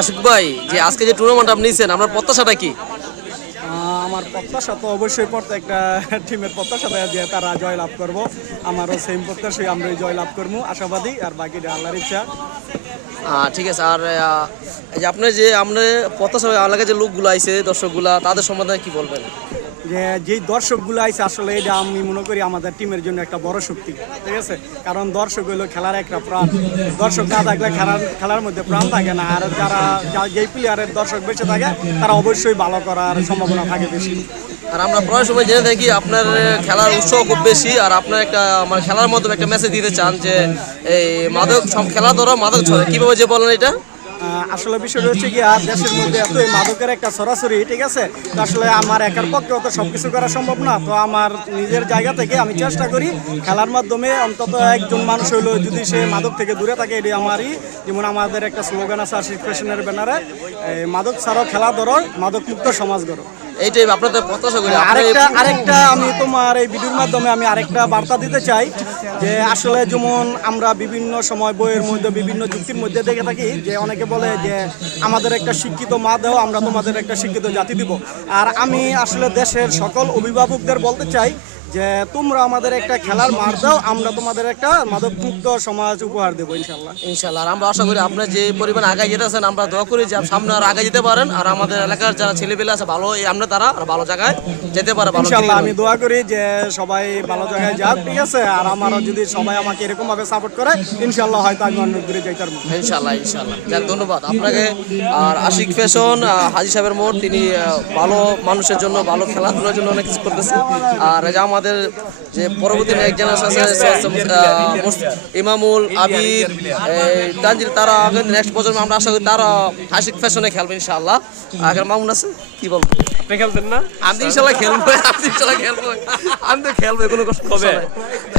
আশিক ভাই, যে আজকে যে টুর্নামেন্ট আপনি নিয়েছেন, আপনার প্রত্যাশাটা কি? আমার প্রত্যাশা তো অবশ্যই প্রত্যেকটা টিমের প্রত্যাশা যে তারা জয় লাভ করবো। আমারও সেম প্রত্যাশাই, আমরা জয় লাভ করবো আশাবাদী, আর বাকিটা আল্লাহর ইচ্ছা। ঠিক আছে। আর এই যে আপনার যে আপনার প্রত্যাশা এলাকায় যে লোকগুলো আইছে, দর্শকগুলা, তাদের সম্বন্ধে কি বলবেন? যে যেই দর্শকগুলো আইছে আসলে এটা আমি মনে করি আমাদের টিমের জন্য একটা বড় শক্তি, ঠিক আছে। কারণ দর্শক হইলো খেলার একটা প্রাণ। দর্শক না থাকলে খেলার মধ্যে প্রাণ থাকে না। আর যেই প্লেয়ারের দর্শক বেঁচে থাকে তারা অবশ্যই ভালো করার সম্ভাবনা থাকে বেশি। আর আমরা প্রায় সময় জেনে থাকি আপনার খেলার উৎসাহ খুব বেশি, আর আপনার একটা মানে খেলার মাধ্যমে একটা মেসেজ দিতে চান যে এই মাদক সব খেলা ধরো মাদক ছড়ে, কিভাবে যে বলেন এটা? আসলে বিষয়টা হচ্ছে কি, আর দেশের মধ্যে এত মাদকের একটা সরাসরি, ঠিক আছে। তো আসলে আমার একার পক্ষে তো সবকিছু করা সম্ভব না। তো আমার নিজের জায়গা থেকে আমি চেষ্টা করি খেলার মাধ্যমে অন্তত একজন মানুষ হইলো যদি সে মাদক থেকে দূরে থাকে, এটি আমারই। যেমন আমাদের একটা স্লোগান আছে আশিক ফ্যাশনের ব্যানারে, মাদক ছাড়াও খেলা ধরো, মাদক মুক্ত সমাজ গড়ো। এইটাই আপনাদের প্রত্যাশা করি। আরেকটা আমি তোমার এই ভিডিওর মাধ্যমে আমি আরেকটা বার্তা দিতে চাই যে আসলে যেমন আমরা বিভিন্ন সময় বইয়ের মধ্যে বিভিন্ন যুক্তির মধ্যে দেখে থাকি যে অনেকে বলে যে আমাদের একটা শিক্ষিত মা দাও, আমরা তোমাদের একটা শিক্ষিত জাতি দিব। আর আমি আসলে দেশের সকল অভিভাবকদের বলতে চাই যে তোমরা আমাদের একটা খেলার মাঠ দাও, আমরা তোমাদের একটা মাদকমুক্ত সমাজ উপহার দেবো ইনশাল্লাহ। ইনশাল্লাহ। আর আমরা আশা করি আপনার যে পরিমাণ আগে যেতেছেন, আমরা দোয়া করি যে সামনে আর আগে যেতে পারেন, আর আমাদের এলাকার যারা ছেলেপেলে আছে ভালো আমরা তারা আর ভালো জায়গায় যেতে পারে। ইনশাল্লাহ আমি দোয়া করি যে সবাই ভালো জায়গায় যাক, ঠিক আছে। আর আমারও যদি সবাই আমাকে এরকম ভাবে সাপোর্ট করে ইনশাল্লাহ হয়তো আমি অনেক দূরে যাইতে পারবো। ইনশাল্লাহ ইনশাল্লাহ। যাক, ধন্যবাদ আপনাকে। আর আশিক ফ্যাশন হাজী সাহেবের মোড়, তিনি ভালো মানুষের জন্য, ভালো খেলাধুলার জন্য অনেক কিছু করতেছে। আর এই যে আমাদের যে পরবর্তী এক জেনারেশন আছে, ইমামুল, আবির, তানজিল, তারা নেক্সট প্রজন্ম আমরা আশা করি তারা আশিক ফ্যাশনে খেলবে ইনশাআল্লাহ। আর মামুন আছে, কি বলবো? আপনি খেলতেন না? আমি ইনশাআল্লাহ খেলবো, আমি তো খেলবো, কোনো কষ্ট হবে।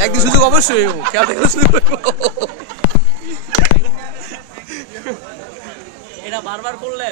একদিন সুযোগ অবশ্যই খেলতে সুযোগ। এটা বারবার করলে